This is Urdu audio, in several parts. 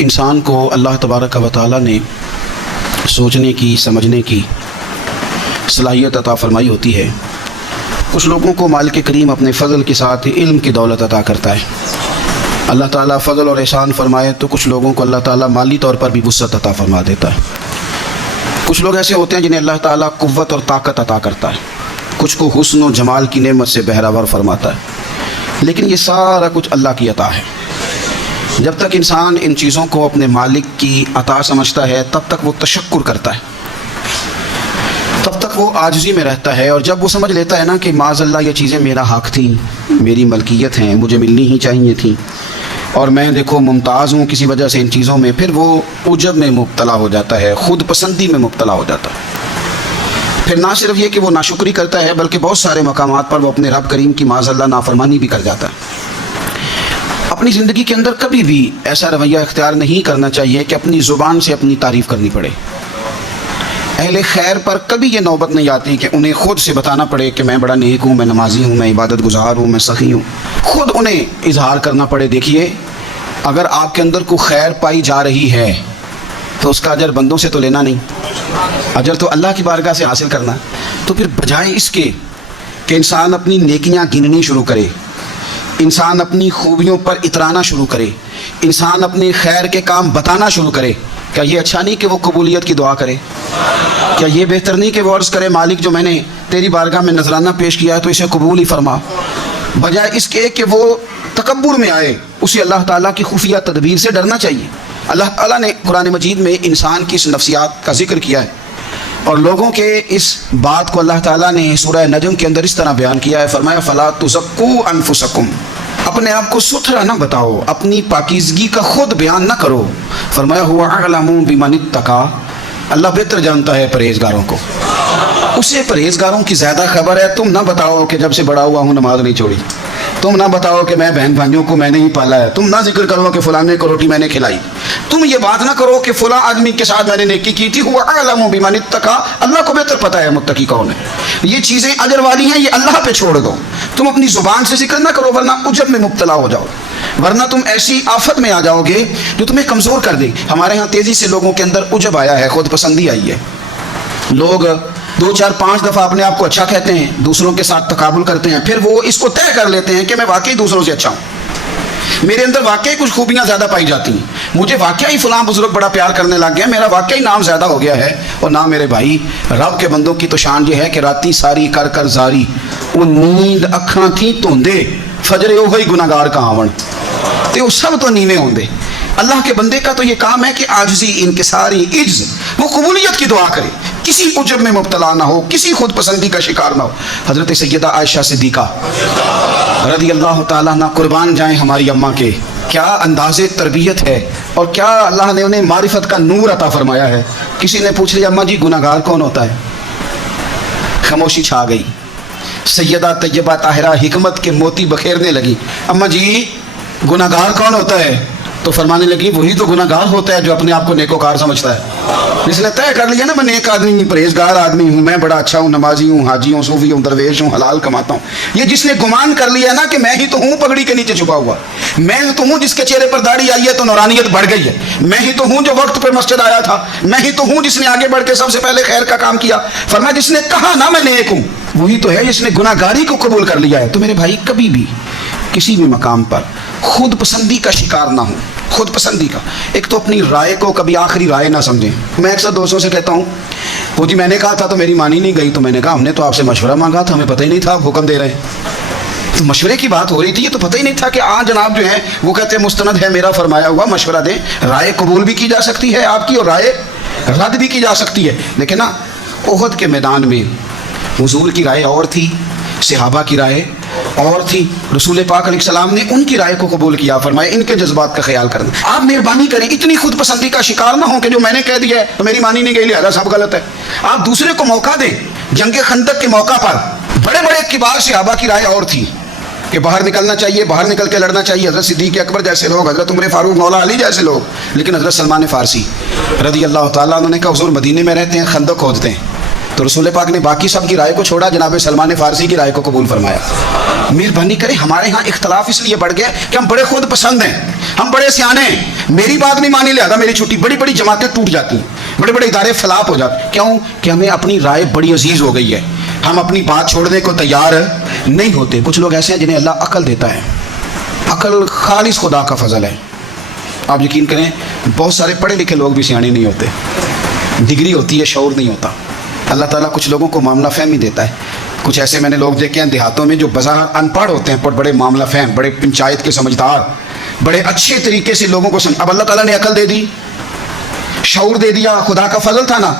انسان کو اللہ تبارک و تعالی نے سوچنے کی سمجھنے کی صلاحیت عطا فرمائی ہوتی ہے۔ کچھ لوگوں کو مالک کریم اپنے فضل کے ساتھ علم کی دولت عطا کرتا ہے۔ اللہ تعالیٰ فضل اور احسان فرمائے تو کچھ لوگوں کو اللہ تعالیٰ مالی طور پر بھی وسعت عطا فرما دیتا ہے۔ کچھ لوگ ایسے ہوتے ہیں جنہیں اللہ تعالیٰ قوت اور طاقت عطا کرتا ہے، کچھ کو حسن و جمال کی نعمت سے بہرہور فرماتا ہے، لیکن یہ سارا کچھ اللہ کی عطا ہے۔ جب تک انسان ان چیزوں کو اپنے مالک کی عطا سمجھتا ہے تب تک وہ تشکر کرتا ہے، تب تک وہ عاجزی میں رہتا ہے، اور جب وہ سمجھ لیتا ہے نا کہ معاذ اللہ یہ چیزیں میرا حق تھیں، میری ملکیت ہیں، مجھے ملنی ہی چاہیے تھیں، اور میں دیکھو ممتاز ہوں کسی وجہ سے ان چیزوں میں، پھر وہ عجب میں مبتلا ہو جاتا ہے، خود پسندی میں مبتلا ہو جاتا ہے۔ پھر نہ صرف یہ کہ وہ ناشکری کرتا ہے بلکہ بہت سارے مقامات پر وہ اپنے رب کریم کی معاذ اللہ نافرمانی بھی کر جاتا ہے۔ اپنی زندگی کے اندر کبھی بھی ایسا رویہ اختیار نہیں کرنا چاہیے کہ اپنی زبان سے اپنی تعریف کرنی پڑے۔ اہل خیر پر کبھی یہ نوبت نہیں آتی کہ انہیں خود سے بتانا پڑے کہ میں بڑا نیک ہوں، میں نمازی ہوں، میں عبادت گزار ہوں، میں سخی ہوں، خود انہیں اظہار کرنا پڑے۔ دیکھیے، اگر آپ کے اندر کوئی خیر پائی جا رہی ہے تو اس کا اجر بندوں سے تو لینا نہیں، اجر تو اللہ کی بارگاہ سے حاصل کرنا۔ تو پھر بجائے اس کے کہ انسان اپنی نیکیاں گننی شروع کرے، انسان اپنی خوبیوں پر اترانا شروع کرے، انسان اپنے خیر کے کام بتانا شروع کرے، کیا یہ اچھا نہیں کہ وہ قبولیت کی دعا کرے؟ کیا یہ بہتر نہیں کہ وہ عرض کرے مالک جو میں نے تیری بارگاہ میں نذرانہ پیش کیا ہے تو اسے قبول ہی فرما؟ بجائے اس کے کہ وہ تکبر میں آئے، اسے اللہ تعالیٰ کی خفیہ تدبیر سے ڈرنا چاہیے۔ اللہ تعالیٰ نے قرآن مجید میں انسان کی اس نفسیات کا ذکر کیا ہے، اور لوگوں کے اس بات کو اللہ تعالیٰ نے سورہ نجم کے اندر اس طرح بیان کیا ہے، فرمایا فَلَا تُزَكُّوا أَنفُسَكُمْ، اپنے آپ کو ستھرا نہ بتاؤ، اپنی پاکیزگی کا خود بیان نہ کرو۔ فرمایا هُوَ أَعْلَمُ بِمَنِ اتَّقَىٰ، اللہ بہتر جانتا ہے پرہیزگاروں کو، اسے پرہیزگاروں کی زیادہ خبر ہے۔ تم نہ بتاؤ کہ جب سے بڑا ہوا ہوں نماز نہیں چھوڑی، تم نہ بتاؤ کہ میں بہن بھائیوں کو میں نے ہی پالا ہے، تم نہ ذکر کرو کہ فلانے کو روٹی میں نے کھلائی، تم یہ بات نہ کرو کہ فلاں آدمی کے ساتھ میں نے نیکی کی تھی۔ هُوَ أَعْلَمُ بِمَنِ اتَّقَىٰ، اللہ کو بہتر پتہ ہے متقی کون ہے۔ یہ چیزیں اجر والی ہیں، یہ اللہ پہ چھوڑ دو، تم اپنی زبان سے ذکر نہ کرو ورنہ عجب میں مبتلا ہو جاؤ، ورنہ تم ایسی آفت میں آ جاؤ گے جو تمہیں کمزور کر دے۔ ہمارے ہاں تیزی سے لوگوں کے اندر عجب آیا ہے، خود پسندی آئی ہے۔ لوگ 2 4 5 دفعہ اپنے آپ کو اچھا کہتے ہیں، دوسروں کے ساتھ تقابل کرتے ہیں، پھر وہ اس کو طے کر لیتے ہیں کہ میں واقعی دوسروں سے اچھا ہوں، میرے اندر واقعی کچھ خوبیاں زیادہ پائی جاتی ہیں، مجھے واقعی فلاں بزرگ بڑا پیار کرنے لگ گیا، میرا واقعی نام زیادہ ہو گیا ہے۔ اور نہ میرے بھائی، رب کے بندوں کی تو شان یہ ہے کہ راتی ساری کر کر زاری، وہ نیند اکھاں تھی توندے، فجرے وہی گناہگار کا آون تے وہ سب تو نیویں ہوندے۔ اللہ کے بندے کا تو یہ کام ہے کہ عاجزی، انکساری، عجز، وہ قبولیت کی دعا کرے، کسی عجب میں مبتلا نہ ہو، کسی خود پسندی کا شکار نہ ہو۔ حضرت سیدہ عائشہ صدیقہ رضی اللہ تعالیٰ عنہ، قربان جائیں ہماری اماں کے، کیا انداز تربیت ہے، اور کیا اللہ نے انہیں معرفت کا نور عطا فرمایا ہے۔ کسی نے پوچھ لیا اماں جی گناہگار کون ہوتا ہے؟ خاموشی چھا گئی۔ سیدہ طیبہ طاہرہ حکمت کے موتی بکھیرنے لگی، اماں جی گناہگار کون ہوتا ہے؟ تو فرمانے لگی وہی تو گناہگار ہوتا ہے جو اپنے آپ کو نیکوکار سمجھتا ہے، جس نے طے کر لیا نا میں نیک آدمی ہوں، پرہیزگار آدمی ہوں، میں بڑا اچھا ہوں، نمازی ہوں، حاجی ہوں، صوفی ہوں، درویش ہوں، حلال کماتا ہوں۔ یہ جس نے گمان کر لیا نا کہ میں ہی تو ہوں پگڑی کے نیچے چھپا ہوا، میں ہی تو ہوں جس کے چہرے پر داڑھی آئی ہے تو نورانیت بڑھ گئی ہے، میں ہی تو ہوں جو وقت پر مسجد آیا تھا، میں ہی تو ہوں جس نے آگے بڑھ کے سب سے پہلے خیر کا کام کیا۔ فرمایا جس نے کہا نا میں نیک ہوں، وہی تو ہے جس نے گناہگاری کو قبول کر لیا ہے۔ تو میرے بھائی، کبھی بھی کسی بھی مقام پر خود پسندی کا شکار نہ ہوں۔ خود پسندی کا، ایک تو اپنی رائے کو کبھی آخری رائے نہ سمجھیں۔ میں اکثر دوستوں سے کہتا ہوں وہ جی میں نے کہا تھا تو میری مانی نہیں گئی، تو میں نے کہا ہم نے تو آپ سے مشورہ مانگا تھا، ہمیں پتہ ہی نہیں تھا آپ حکم دے رہے ہیں۔ تو مشورے کی بات ہو رہی تھی، یہ تو پتہ ہی نہیں تھا کہ جناب جو ہے وہ کہتے ہیں مستند ہے میرا فرمایا ہوا، مشورہ دیں۔ رائے قبول بھی کی جا سکتی ہے آپ کی، اور رائے رد بھی کی جا سکتی ہے، لیکن نا احد کے میدان میں حضور کی رائے اور تھی، صحابہ کی رائے اور تھی، رسول پاک علیہ السلام نے ان کی رائے کو قبول کیا، فرمایا ان کے جذبات کا خیال کرنا۔ آپ مہربانی کریں، اتنی خود پسندی کا شکار نہ ہوں کہ جو میں نے کہہ دیا ہے تو میری مانی نہیں گئی لہذا سب غلط ہے۔ آپ دوسرے کو موقع دیں۔ جنگ خندق کے موقع پر بڑے بڑے کبار صحابہ کی رائے اور تھی کہ باہر نکلنا چاہیے، باہر نکل کے لڑنا چاہیے، حضرت صدیق اکبر جیسے لوگ، حضرت عمر فاروق مولا علی جیسے لوگ، لیکن حضرت سلمان فارسی رضی اللہ تعالیٰ عنہ نے کہا حضور مدینے میں رہتے ہیں، خندق کھودتے ہیں، تو رسول پاک نے باقی سب کی رائے کو چھوڑا، جناب سلمان فارسی کی رائے کو قبول فرمایا۔ مہربانی کریں، ہمارے ہاں اختلاف اس لیے بڑھ گیا کہ ہم بڑے خود پسند ہیں، ہم بڑے سیانے ہیں، میری بات نہیں مانی لہذا میری چھٹی، بڑی بڑی جماعتیں ٹوٹ جاتی ہیں، بڑے بڑے ادارے فلاپ ہو جاتے ہیں، کیوں کہ ہمیں اپنی رائے بڑی عزیز ہو گئی ہے، ہم اپنی بات چھوڑنے کو تیار نہیں ہوتے۔ کچھ لوگ ایسے ہیں جنہیں اللہ عقل دیتا ہے، عقل خالص خدا کا فضل ہے۔ آپ یقین کریں بہت سارے پڑھے لکھے لوگ بھی سیانے نہیں ہوتے، ڈگری ہوتی ہے شعور نہیں ہوتا۔ اللہ تعالیٰ کچھ لوگوں کو معاملہ فہمی دیتا ہے، کچھ ایسے میں نے لوگ دیکھے ہیں دیہاتوں میں جو بظاہر ان پڑھ ہوتے ہیں پر بڑے معاملہ فہم، بڑے پنچایت کے سمجھدار، بڑے اچھے طریقے سے لوگوں کو اب اللہ تعالیٰ نے عقل دے دی، شعور دے دیا، خدا کا فضل تھا نا،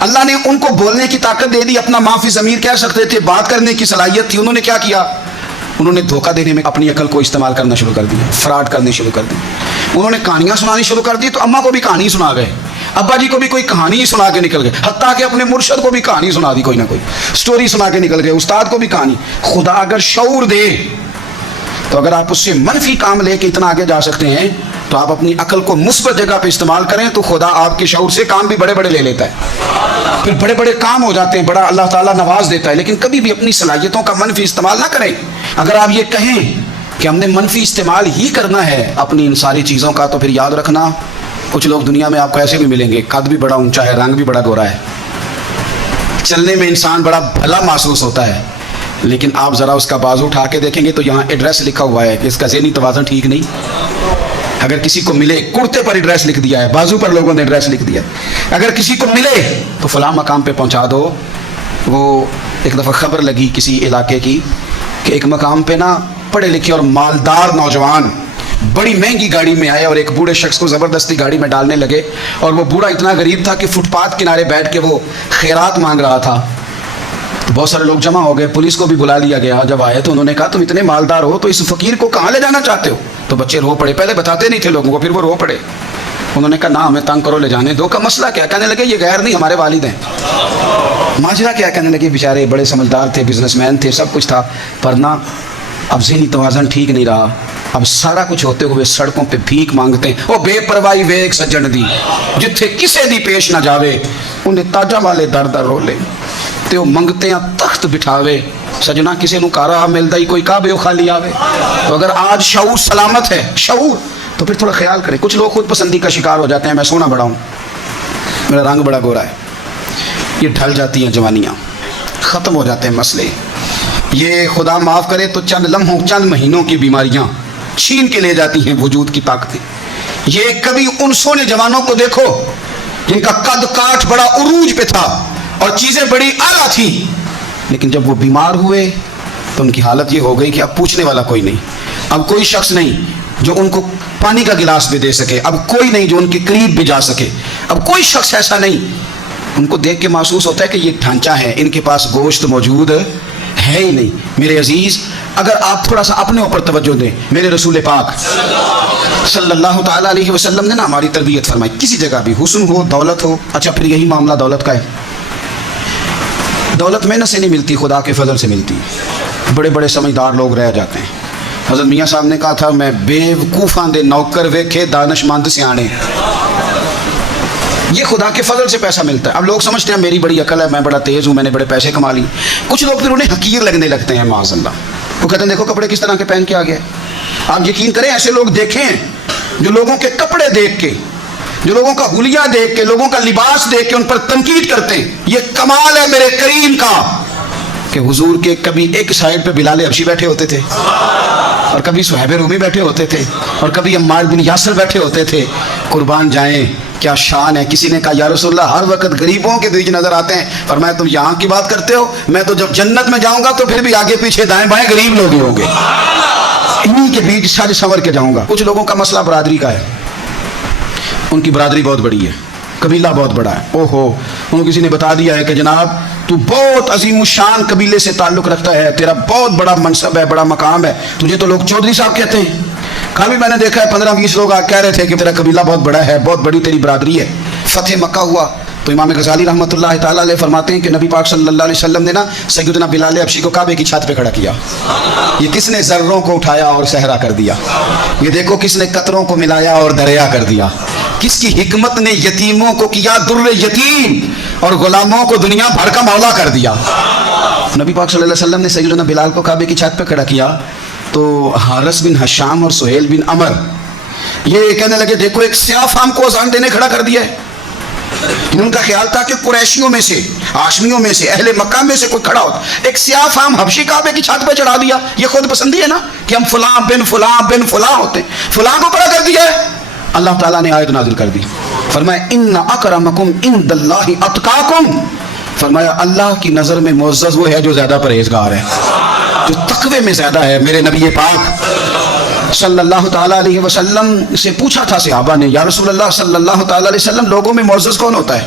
اللہ نے ان کو بولنے کی طاقت دے دی، اپنا معافی ضمیر کہہ سکتے تھے، بات کرنے کی صلاحیت تھی، انہوں نے کیا کیا؟ انہوں نے دھوکہ دینے میں اپنی عقل کو استعمال کرنا شروع کر دیا، فراڈ کرنے شروع کر دی، انہوں نے کہانیاں سنانی شروع کر دی، تو اماں کو بھی کہانی سنا گئے، ابا جی کو بھی کوئی کہانی سنا کے نکل گئے، حتیٰ کہ اپنے مرشد کو بھی کہانی سنا دی، کوئی نہ کوئی سٹوری سنا کے نکل گئے، استاد کو بھی کہانی۔ خدا اگر شعور دے تو اگر آپ اس سے منفی کام لے کے اتنا آگے جا سکتے ہیں تو آپ اپنی عقل کو مثبت جگہ پہ استعمال کریں تو خدا آپ کے شعور سے کام بھی بڑے بڑے لے لیتا ہے، پھر بڑے بڑے کام ہو جاتے ہیں، بڑا اللہ تعالیٰ نواز دیتا ہے۔ لیکن کبھی بھی اپنی صلاحیتوں کا منفی استعمال نہ کریں۔ اگر آپ یہ کہیں کہ ہم نے منفی استعمال ہی کرنا ہے اپنی ان ساری چیزوں کا، تو پھر یاد رکھنا کچھ لوگ دنیا میں آپ کو ایسے بھی ملیں گے، قد بھی بڑا اونچا ہے، رنگ بھی بڑا گورا ہے، چلنے میں انسان بڑا بھلا محسوس ہوتا ہے، لیکن آپ ذرا اس کا بازو اٹھا کے دیکھیں گے تو یہاں ایڈریس لکھا ہوا ہے کہ اس کا ذہنی توازن ٹھیک نہیں۔ اگر کسی کو ملے کرتے پر ایڈریس لکھ دیا ہے، بازو پر لوگوں نے ایڈریس لکھ دیا ہے، اگر کسی کو ملے تو فلاں مقام پہ پہنچا دو۔ وہ ایک دفعہ خبر لگی کسی علاقے کی کہ ایک مقام پہ نا پڑھے لکھے اور مالدار نوجوان بڑی مہنگی گاڑی میں آئے اور ایک بوڑھے شخص کو زبردستی گاڑی میں ڈالنے لگے، اور وہ بوڑھا اتنا غریب تھا کہ فٹ پاتھ کنارے بیٹھ کے وہ خیرات مانگ رہا تھا۔ تو بہت سارے لوگ جمع ہو گئے، پولیس کو بھی بلا لیا گیا۔ جب آئے تو انہوں نے کہا تم اتنے مالدار ہو تو اس فقیر کو کہاں لے جانا چاہتے ہو؟ تو بچے رو پڑے، پہلے بتاتے نہیں تھے لوگوں کو، پھر وہ رو پڑے۔ انہوں نے کہا نہ ہمیں تنگ کرو، لے جانے دو۔ کا مسئلہ کیا؟ کہنے لگے یہ غیر نہیں ہمارے والد ہیں۔ ماجرا کیا؟ کہنے لگے بیچارے بڑے سمجھدار تھے، بزنس مین تھے، سب کچھ تھا، پر نہ اب ذہنی توازن ٹھیک نہیں رہا، اب سارا کچھ ہوتے ہوئے سڑکوں پہ بھیک مانگتے ہیں۔ وہ بے پرواہی ویک سجن دی جتھے کسے دی پیش نہ جاوے، انہیں تاجا والے در در رولے تے وہ منگتے ہیں تخت بٹھاوے۔ سجنا کسے نو کارا ملدا ہی کوئی کعبے خالی آوے۔ تو اگر آج شعور سلامت ہے، شعور، تو پھر تھوڑا خیال کریں۔ کچھ لوگ خود پسندی کا شکار ہو جاتے ہیں، میں سونا بڑا ہوں، میرا رنگ بڑا گورا ہے، یہ ڈھل جاتی ہیں جوانیاں، ختم ہو جاتے ہیں مسئلے۔ یہ خدا معاف کرے تو چند لمحوں چند مہینوں کی بیماریاں چھین کے لے جاتی ہیں وجود کی طاقتیں۔ یہ کبھی ان سونے جوانوں کو دیکھو جن کا قد کاٹ بڑا عروج پہ تھا اور چیزیں بڑی اعلیٰ تھیں، لیکن جب وہ بیمار ہوئے تو ان کی حالت یہ ہو گئی کہ اب پوچھنے والا کوئی نہیں، اب کوئی شخص نہیں جو ان کو پانی کا گلاس بھی دے سکے، اب کوئی نہیں جو ان کے قریب بھی جا سکے، اب کوئی شخص ایسا نہیں۔ ان کو دیکھ کے محسوس ہوتا ہے کہ یہ ڈھانچہ ہے، ان کے پاس گوشت موجود ہے ہی نہیں۔ میرے عزیز، اگر آپ تھوڑا سا اپنے اوپر توجہ دیں، میرے رسول پاک صلی اللہ تعالیٰ علیہ وسلم نے نا ہماری تربیت فرمائی، کسی جگہ بھی حسن ہو، دولت ہو۔ اچھا پھر یہی معاملہ دولت کا ہے، دولت محنت سے نہیں ملتی، خدا کے فضل سے ملتی۔ بڑے بڑے سمجھدار لوگ رہ جاتے ہیں۔ حضرت میاں صاحب نے کہا تھا میں بیوقوفاں دے نوکر ویکھے دانش مند سیانے۔ یہ خدا کے فضل سے پیسہ ملتا ہے۔ اب لوگ سمجھتے ہیں میری بڑی عقل ہے، میں بڑا تیز ہوں، میں نے بڑے پیسے کما لی۔ کچھ لوگ پھر انہیں حقیر لگنے لگتے ہیں، معاذ اللہ۔ وہ کہتے ہیں دیکھو کپڑے کس طرح کے پہن کے آ گئے۔ آپ یقین کریں ایسے لوگ دیکھیں جو لوگوں کے کپڑے دیکھ کے، جو لوگوں کا حلیہ دیکھ کے، لوگوں کا لباس دیکھ کے ان پر تنقید کرتے ہیں۔ یہ کمال ہے میرے کریم کا کہ حضور کے کبھی ایک سائڈ پہ بلال حبشی بیٹھے ہوتے تھے، اور کبھی صہیب رومی بیٹھے ہوتے تھے، اور کبھی عمار بن یاسر بیٹھے ہوتے تھے۔ قربان جائیں کیا شان ہے۔ کسی نے کہا یا رسول اللہ ہر وقت غریبوں کے بیچ نظر آتے ہیں، فرمایا تم یہاں کی بات کرتے ہو، میں تو جب جنت میں جاؤں گا تو پھر بھی آگے پیچھے دائیں بائیں غریب لوگ ہی ہوں گے، انہی کے بیچ سارے سنور کے جاؤں گا۔ کچھ لوگوں کا مسئلہ برادری کا ہے، ان کی برادری بہت بڑی ہے، قبیلہ بہت بڑا ہے، اوہو انہوں کسی نے بتا دیا ہے کہ جناب تو بہت عظیم الشان قبیلے سے تعلق رکھتا ہے، تیرا بہت بڑا منصب ہے، بڑا مقام ہے، تجھے تو لوگ چودھری صاحب کہتے ہیں۔ کل بھی میں نے دیکھا ہے 15-20 لوگ کہہ رہے تھے کہ تیرا قبیلہ بہت بڑا ہے، بہت بڑی تیری برادری ہے۔ فتح مکہ ہوا تو امام غزالی رحمۃ اللہ تعالیٰ علیہ فرماتے ہیں کہ نبی پاک صلی اللہ علیہ وسلم نے نا سیدنا بلال حبشی کو کعبے کی چھت پہ کھڑا کیا۔ یہ کس نے ذروں کو اٹھایا اور صحرا کر دیا، یہ دیکھو کس نے قطروں کو ملایا اور دریا کر دیا، کس کی حکمت نے یتیموں کو کیا در یتیم اور غلاموں کو دنیا بھر کا مولا کر دیا۔ نبی پاک صلی اللہ علیہ وسلم نے سیدنا بلال کو کعبے کی چھت پہ کھڑا کیا تو حارث بن ہشام اور سہیل بن عمر یہ کہنے لگے دیکھو ایک سیاہ فام کو اذان دینے کھڑا کر دیا ہے. ان کا خیال تھا کہ قریشیوں میں سے، ہاشمیوں میں سے، اہل مکہ میں سے کوئی کھڑا ہوتا. ایک سیاہ فام حبشی کعبے کی چھت پہ چڑھا دیا. یہ خود پسندی ہے نا کہ ہم فلاں بن فلاں بن فلاں ہوتے ہیں، فلاں کو کھڑا کر دیا ہے. اللہ تعالیٰ نے آیت نازل کر دی، فرمایا ان اکرمکم عند اللہ اتقاکم. فرمایا اللہ کی نظر میں معزز وہ ہے جو زیادہ پرہیزگار ہے، جو تقوی میں زیادہ ہے. میرے نبی پاک صلی اللہ تعالیٰ علیہ وسلم سے پوچھا تھا صحابہ نے، یا رسول اللہ صلی اللہ تعالیٰ علیہ وسلم لوگوں میں معزز کون ہوتا ہے؟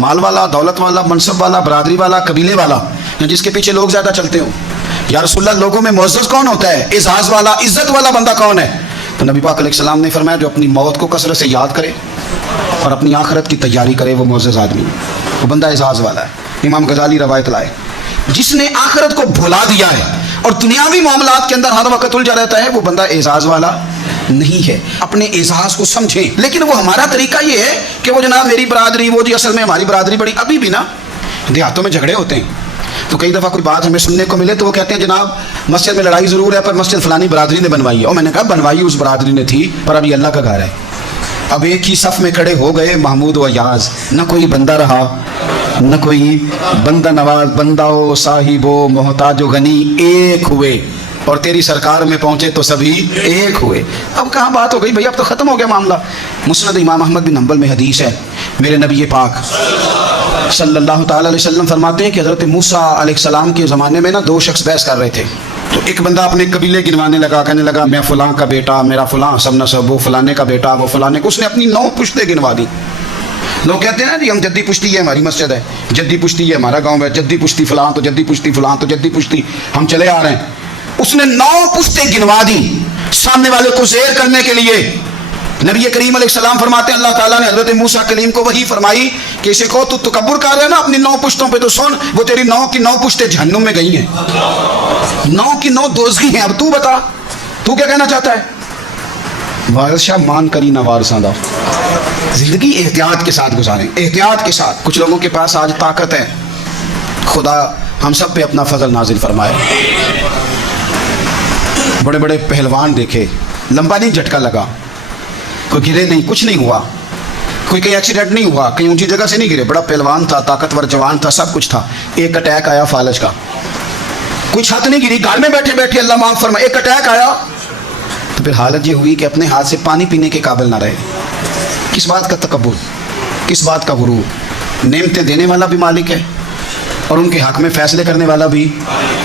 مال والا، دولت والا، منصب والا، برادری والا، قبیلے والا، یا جس کے پیچھے لوگ زیادہ چلتے ہوں؟ یا رسول اللہ لوگوں میں معزز کون ہوتا ہے؟ اعزاز والا، عزت والا بندہ کون ہے؟ تو نبی پاک علیہ السلام نے فرمایا جو اپنی موت کو کثرت سے یاد کرے اور اپنی آخرت کی تیاری کرے وہ معزز آدمی، وہ بندہ اعزاز والا ہے. امام غزالی روایت لائے، جس نے آخرت کو بھلا دیا ہے اور دنیاوی معاملات کے اندر ہر وقت الجھا رہتا ہے وہ بندہ اعزاز والا نہیں ہے. اپنے اعزاز کو سمجھیں. لیکن وہ ہمارا طریقہ یہ ہے کہ وہ جناب میری برادری، وہ جی اصل میں ہماری برادری بڑی. ابھی بھی نا دیہاتوں میں جھگڑے ہوتے ہیں تو کئی دفعہ کوئی بات ہمیں سننے کو ملے تو وہ کہتے ہیں جناب مسجد میں لڑائی ضرور ہے پر مسجد فلانی برادری نے بنوائی ہے. اور میں نے کہا بنوائی اس برادری نے تھی پر ابھی اللہ کا گھر ہے. اب ایک ہی صف میں کھڑے ہو گئے محمود و ایاز، نہ کوئی بندہ رہا نہ کوئی بندہ نواز. بندہ و صاحب و محتاج و غنی ایک ہوئے اور تیری سرکار میں پہنچے تو سبھی ایک ہوئے. اب کہاں بات ہو گئی بھئی، اب تو ختم ہو گیا معاملہ. مسند امام احمد بن حنبل میں حدیث ہے، میرے نبی پاک صلی اللہ تعالیٰ علیہ وسلم فرماتے ہیں کہ حضرت موسیٰ علیہ السلام کے زمانے میں نا دو شخص بحث کر رہے تھے. تو ایک بندہ اپنے قبیلے گنوانے لگا، کہنے لگا میں فلاں کا بیٹا، میرا فلاں سب نسب، وہ فلانے کا بیٹا، وہ فلانے کو. اس نے اپنی 9 پشتیں گنوا دی. لوگ کہتے ہیں نا جی ہم جدی پشتی ہے، ہماری مسجد ہے، جدی پشتی ہے ہمارا گاؤں ہے، جدی پشتی فلاں تو جدی پشتی فلاں تو جدی پشتی ہم چلے آ رہے ہیں. اس نے 9 پشتیں گنوا دی سامنے والے کو زیر کرنے کے لیے. نبی کریم علیہ السلام فرماتے ہیں اللہ تعالیٰ نے حضرت موسیٰ کلیم کو وحی فرمائی کہ اسے کہو تو تکبر کر رہا ہے نا اپنی 9 پشتوں پہ، تو سن وہ تیری 9 کی 9 پشتیں جہنم میں گئی ہیں، 9 کی 9 دوزخی ہیں. اب تو بتا تو کیا کہنا چاہتا ہے؟ وارثہ مان کری نہ وارثاں دا. زندگی احتیاط کے ساتھ گزاریں، احتیاط کے ساتھ. کچھ لوگوں کے پاس آج طاقت ہے، خدا ہم سب پہ اپنا فضل نازل فرمائے. بڑے بڑے پہلوان دیکھے، لمبا نہیں جھٹکا لگا، کوئی گرے نہیں، کچھ نہیں ہوا، کوئی کہیں ایکسیڈنٹ نہیں ہوا، کہیں اونچی جگہ سے نہیں گرے. بڑا پہلوان تھا، طاقتور جوان تھا، سب کچھ تھا. ایک اٹیک آیا فالج کا، کوئی چھت نہیں گری، گھر میں بیٹھے بیٹھے اللہ معاف فرمائے ایک اٹیک آیا تو پھر حالت یہ ہوئی کہ اپنے ہاتھ سے پانی پینے کے قابل نہ رہے. کس بات کا تکبر، کس بات کا غرور؟ نعمتیں دینے والا بھی مالک ہے اور ان کے حق میں فیصلے کرنے والا بھی.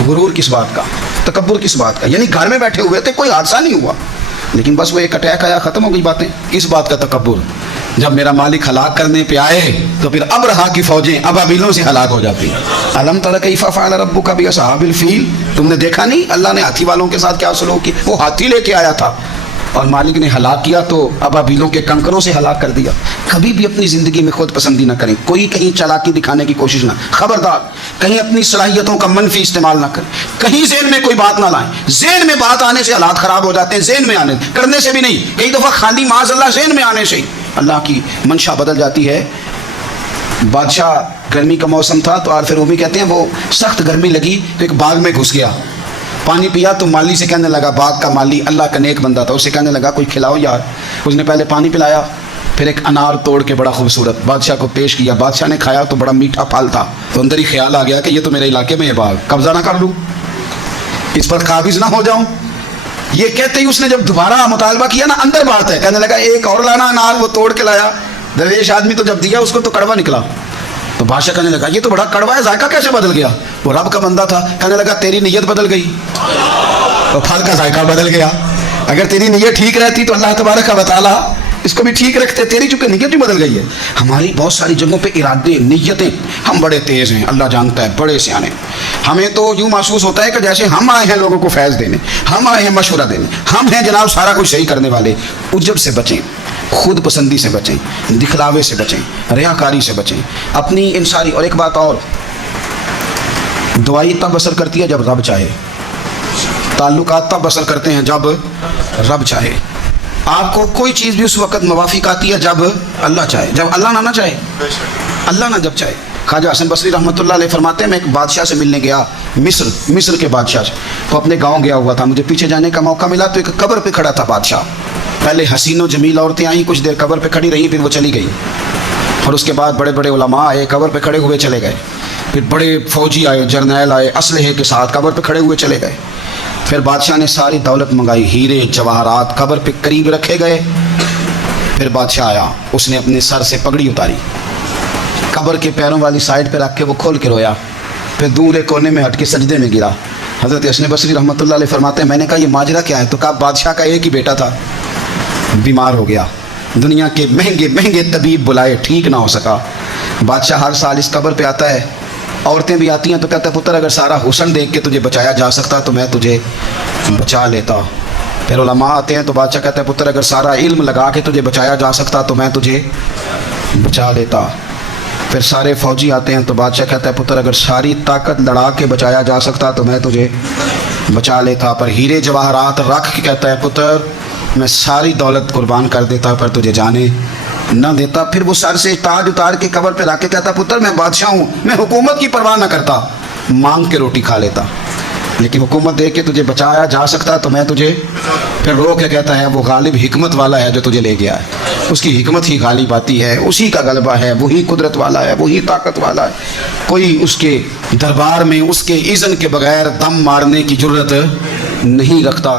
غرور کس بات کا، تکبر کس بات کا؟ یعنی گھر میں بیٹھے ہوئے تھے، کوئی حادثہ نہیں ہوا لیکن بس وہ ایک اٹیک آیا، ختم ہو گئی باتیں. کس بات کا تکبر؟ جب میرا مالک ہلاک کرنے پہ آئے تو پھر اب رہا کی فوجیں ابابیلوں سے ہلاک ہو جاتی. الم تر کیف فعل ربک باصحاب الفیل، تم نے دیکھا نہیں اللہ نے ہاتھی والوں کے ساتھ کیا سلوک کیا؟ وہ ہاتھی لے کے آیا تھا اور مالک نے ہلاک کیا تو ابابیلوں کے کنکروں سے ہلاک کر دیا. کبھی بھی اپنی زندگی میں خود پسندی نہ کریں، کوئی کہیں چالاکی دکھانے کی کوشش نہ، خبردار کہیں اپنی صلاحیتوں کا منفی استعمال نہ کریں، کہیں ذہن میں کوئی بات نہ لائیں. ذہن میں بات آنے سے حالات خراب ہو جاتے ہیں، ذہن میں آنے کرنے سے بھی نہیں. کئی دفعہ خالی معاذ اللہ ذہن میں آنے سے ہی اللہ کی منشا بدل جاتی ہے. بادشاہ گرمی کا موسم تھا تو عارف رومی کہتے ہیں وہ سخت گرمی لگی تو ایک باغ میں گھس گیا، پانی پیا تو مالی سے کہنے لگا، باغ کا مالی اللہ کا نیک بندہ تھا، اسے کہنے لگا کوئی کھلاؤ یار. اس نے پہلے پانی پلایا، پھر ایک انار توڑ کے بڑا خوبصورت بادشاہ کو پیش کیا. بادشاہ نے کھایا تو بڑا میٹھا پھل تھا، تو اندر ہی خیال آ گیا کہ یہ تو میرے علاقے میں یہ باغ، قبضہ نہ کر لوں، اس پر قابض نہ ہو جاؤں. یہ کہتے ہی اس نے جب دوبارہ مطالبہ کیا نا، اندر بات ہے، کہنے لگا ایک اور لانا انار. وہ توڑ کے لایا، درویش آدمی تو جب دیا اس کو تو کڑوا نکلا. تو بادشاہ کہنے لگا یہ تو بڑا کڑوا ہے، ذائقہ کیسے بدل گیا؟ وہ رب کا بندہ تھا، کہنے لگا تیری نیت بدل گئی تو پھل کا ذائقہ بدل گیا. اگر تیری نیت ٹھیک رہتی تو اللہ تبارک و تعالیٰ اس کو بھی ٹھیک رکھتے. تیری چونکہ نیت ہی بدل گئی ہے. ہماری بہت ساری جگہوں پہ ارادے، نیتیں، ہم بڑے تیز ہیں، اللہ جانتا ہے، بڑے سیانے. ہمیں تو یوں محسوس ہوتا ہے کہ جیسے ہم آئے ہیں لوگوں کو فیض دینے، ہم آئے ہیں مشورہ دینے، ہم ہیں جناب سارا کچھ صحیح کرنے والے. عجب سے بچیں، خود پسندی سے بچیں، دکھلاوے سے بچیں، ریاکاری سے بچیں، اپنی ان ساری. اور ایک بات اور، دعائی تب اثر کرتی ہے جب رب چاہے، تعلقات تب اثر کرتے ہیں جب رب چاہے. آپ کو کوئی چیز بھی اس وقت موافق آتی ہے جب اللہ چاہے، جب اللہ نہ چاہے، اللہ نہ جب چاہے. خواجہ حسن بصری رحمۃ اللہ علیہ فرماتے ہیں میں ایک بادشاہ سے ملنے گیا، مصر کے بادشاہ سے. تو اپنے گاؤں گیا ہوا تھا، مجھے پیچھے جانے کا موقع ملا تو ایک قبر پہ کھڑا تھا بادشاہ. پہلے حسین و جمیل عورتیں آئیں، کچھ دیر قبر پہ کھڑی رہیں، پھر وہ چلی گئی. اور اس کے بعد بڑے بڑے علماء آئے، قبر پہ کھڑے ہوئے چلے گئے. پھر بڑے فوجی آئے، جرنیل آئے، اسلحے کے ساتھ قبر پہ کھڑے ہوئے چلے گئے. پھر بادشاہ نے ساری دولت منگائی، ہیرے جواہرات قبر پہ قریب رکھے گئے. پھر بادشاہ آیا، اس نے اپنے سر سے پگڑی اتاری، قبر کے پیروں والی سائڈ پہ رکھ کے وہ کھول کے رویا. پھر دور ایک کونے میں ہٹ کے سجدے میں گرا. حضرت حسن بصری رحمۃ اللہ علیہ فرماتے ہیں میں نے کہا یہ ماجرا کیا ہے؟ تو کہا بادشاہ کا ایک ہی بیٹا تھا، بیمار ہو گیا، دنیا کے مہنگے مہنگے طبیب بلائے، ٹھیک نہ ہو سکا. بادشاہ ہر سال اس قبر پہ آتا ہے، عورتیں بھی آتی ہیں تو کہتا ہے پتر اگر سارا حسن دیکھ کے تجھے بچایا جا سکتا تو میں تجھے بچا لیتا. پھر علماء آتے ہیں تو بادشاہ کہتا ہے پتر اگر سارا علم لگا کے تجھے بچایا جا سکتا تو میں تجھے بچا لیتا. پھر سارے فوجی آتے ہیں تو بادشاہ کہتا ہے پتر اگر ساری طاقت لڑا کے بچایا جا سکتا تو میں تجھے بچا لیتا. پر ہیرے جواہرات رکھ کے کہتا ہے پتر میں ساری دولت قربان کر دیتا پر تجھے جانے نہ دیتا. پھر وہ سر سے تاج اتار کے قبر پہ رکھ کے کہتا پتر میں بادشاہ ہوں، میں حکومت کی پرواہ نہ کرتا، مانگ کے روٹی کھا لیتا، لیکن حکومت دے کے تجھے بچایا جا سکتا تو میں تجھے. پھر رو کے کہتا ہے وہ غالب حکمت والا ہے جو تجھے لے گیا ہے، اس کی حکمت ہی غالب آتی ہے، اسی کا غلبہ ہے، وہی قدرت والا ہے، وہی طاقت والا ہے، کوئی اس کے دربار میں اس کے اذن کے بغیر دم مارنے کی جرت نہیں رکھتا.